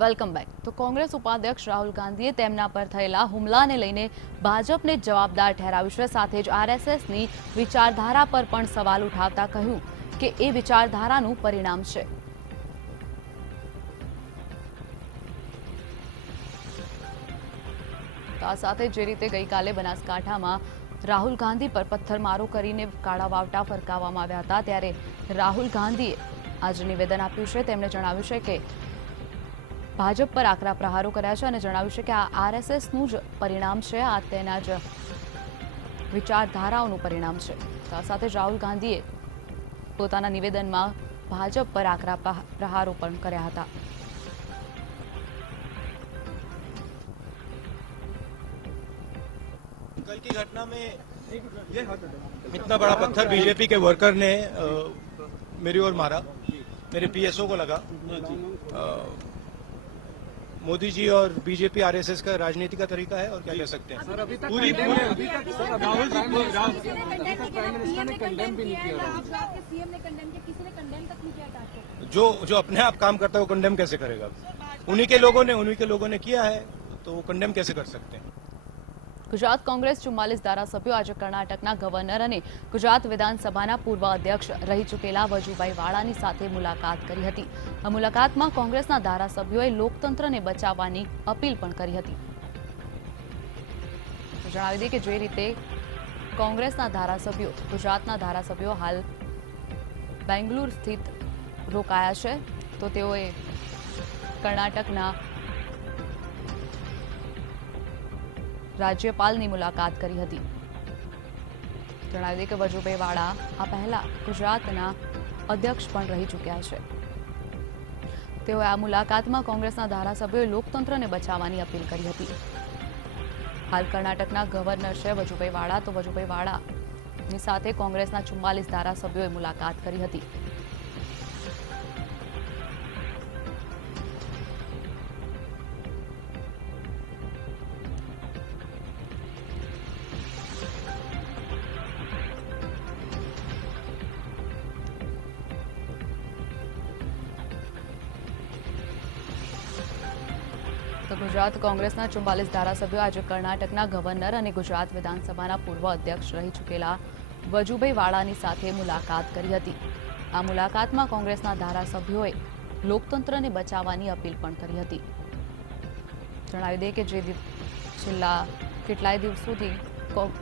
Welcome back. તો કોંગ્રેસ ઉપાધ્યક્ષ રાહુલ ગાંધીએ તેમના પર થયેલા હુમલાને લઈને ભાજપને જવાબદાર ઠેરાવ્યું છે। સાથે જ આરએસએસની વિચારધારા પર પણ સવાલ ઉઠાવતા કહ્યું કે એ વિચારધારાનું પરિણામ છે। તો આ સાથે જે રીતે ગઈકાલે બનાસકાંઠામાં રાહુલ ગાંધી પર પથ્થરમારો કરીને કાળા વાવટા ફરકાવવામાં આવ્યા હતા, ત્યારે રાહુલ ગાંધીએ આજે નિવેદન આપ્યું છે। તેમણે જણાવ્યું છે કે ભાજપ પર આકરા પ્રહારો કર્યા છે અને જણાવ્યું છે કે આ આરએસએસનું જ પરિણામ છે, આ તેના જ વિચારધારાઓનું પરિણામ છે। તો આ સાથે રાહુલ ગાંધીએ પોતાના નિવેદનમાં ભાજપ પર આકરા પ્રહારો પણ કર્યા હતા। कल की घटना में इतना बड़ा पत्थर बीजेपी के वर्कर ने मेरी ओर मारा, मेरे पीएसओ को लगा। मोदी जी और बीजेपी आरएसएस का राजनीति का तरीका है और क्या कह सकते हैं। पूरी राहुल जी प्राइम मिनिस्टर ने कंडेम भी नहीं किया, आपके सीएम ने कंडेम किया, किसी ने कंडेम तक नहीं किया अटैक को। जो अपने आप काम करता है वो कंडेम कैसे करेगा। उन्हीं के लोगों ने किया है तो वो कंडेम कैसे कर सकते हैं। ગુજરાત કોંગ્રેસ 44 ધારાસભ્યો આજે કર્ણાટકના ગવર્નર અને ગુજરાત વિધાનસભાના પૂર્વ અધ્યક્ષ રહી ચૂકેલા વજુભાઈ વાળાની સાથે મુલાકાત કરી હતી। આ મુલાકાતમાં કોંગ્રેસના ધારાસભ્યોએ લોકતંત્રને બચાવવાની અપીલ પણ કરી હતી। જણાવી દઈએ કે જે રીતે કોંગ્રેસના ધારાસભ્યો, ગુજરાતના ધારાસભ્યો હાલ બેંગ્લુરુ સ્થિત રોકાયા છે, તો તેઓએ કર્ણાટકના રાજ્યપાલની મુલાકાત કરી હતી। જણાવી દઈએ કે વજુભાઈ વાળા આ પહેલા ગુજરાતના અધ્યક્ષ પણ રહી ચૂક્યા છે। તેઓએ આ મુલાકાતમાં કોંગ્રેસના ધારાસભ્યોએ લોકતંત્રને બચાવવાની અપીલ કરી હતી। હાલ કર્ણાટકના ગવર્નર છે વજુભાઈ વાળા, તો વજુભાઈ વાળાની સાથે કોંગ્રેસના 44 ધારાસભ્યોએ મુલાકાત કરી હતી। તો ગુજરાત કોંગ્રેસના 44 ધારાસભ્યો આજે કર્ણાટકના ગવર્નર અને ગુજરાત વિધાનસભાના પૂર્વ અધ્યક્ષ રહી ચૂકેલા વજુભાઈ વાળાની સાથે મુલાકાત કરી હતી। આ મુલાકાતમાં કોંગ્રેસના ધારાસભ્યોએ લોકતંત્રને બચાવવાની અપીલ પણ કરી હતી। જણાવી દઈએ કે જે છેલ્લા કેટલાય દિવસોથી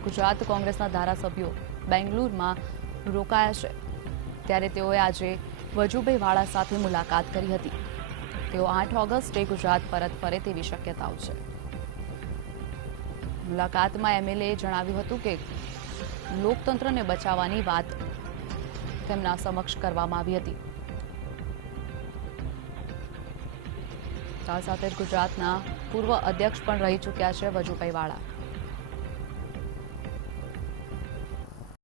ગુજરાત કોંગ્રેસના ધારાસભ્યો બેંગ્લુરુમાં રોકાયા છે, ત્યારે તેઓએ આજે વજુભાઈ વાળા સાથે મુલાકાત કરી હતી। તેઓ 8 ઓગસ્ટે ગુજરાત પરત ફરે તેવી શક્યતાઓ છે। મુલાકાતમાં એમએલએ જણાવ્યું હતું કે લોકતંત્રને બચાવવાની વાત તેમના સમક્ષ કરવામાં આવી હતી। આ સાથે જ ગુજરાતના પૂર્વ અધ્યક્ષ પણ રહી ચૂક્યા છે વજુભાઈ વાળા।